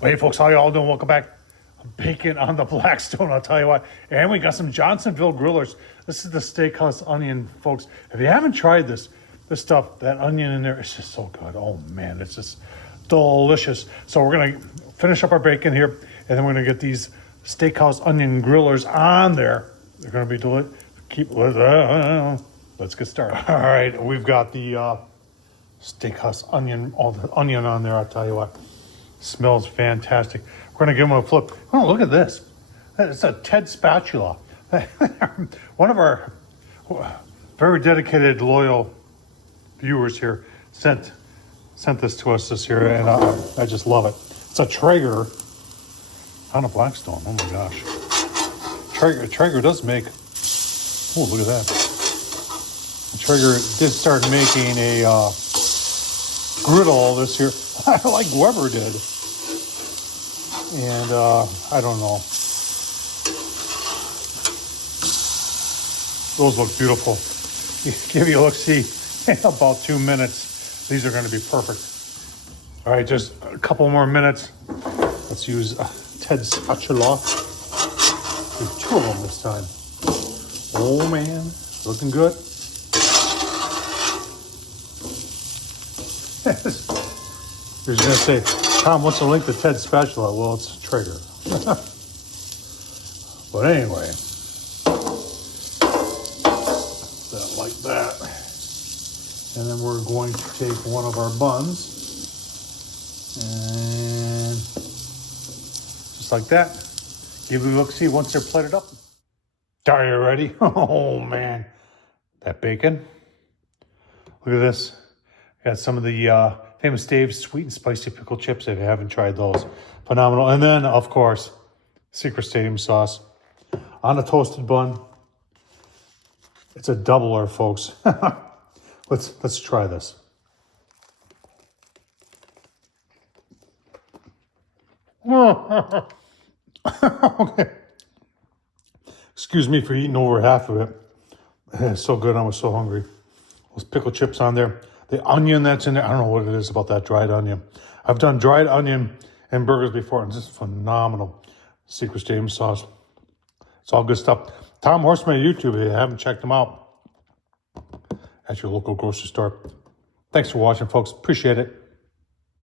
Hey folks, how y'all doing? Welcome back. Bacon on the Blackstone, I'll tell you what. And we got some Johnsonville grillers. This is the Steakhouse onion, folks. If you haven't tried this stuff, that onion in there, it's just so good. Oh man, it's just delicious. So we're gonna finish up our bacon here, and then we're gonna get these Steakhouse onion grillers on there. They're gonna be delicious. Let's get started. All right, we've got the Steakhouse onion, all the onion on there, I'll tell you what. Smells fantastic. We're gonna give them a flip. Oh, look at this. It's a Ted spatula. One of our very dedicated, loyal viewers here sent this to us this year, and I just love it. It's a Traeger on a Blackstone. Oh my gosh. Traeger does make, oh, look at that. Traeger did start making a griddle this year, like Weber did. And I don't know. Those look beautiful. Give you a look-see in about 2 minutes. These are going to be perfect. All right, just a couple more minutes. Let's use Ted spatula. There's 2 of them this time. Oh man, looking good. You're just gonna say, Tom, what's the link to Ted spatula? Well, it's a Traeger. But anyway, that like that. And then we're going to take one of our buns and just like that. Give it a look, see once they're plated up. Are you ready? Oh man, that bacon. Look at this. Got some of the Famous Dave's sweet and spicy pickle chips if you haven't tried those. Phenomenal. And then, of course, Secret Stadium sauce on a toasted bun. It's a doubler, folks. Let's try this. Okay. Excuse me for eating over half of it. It's so good. I was so hungry. Those pickle chips on there. The onion that's in there, I don't know what it is about that dried onion. I've done dried onion in burgers before, and it's just phenomenal. Secret Stadium sauce. It's all good stuff. Tom Horsman YouTube, if you haven't checked him out, at your local grocery store. Thanks for watching, folks. Appreciate it.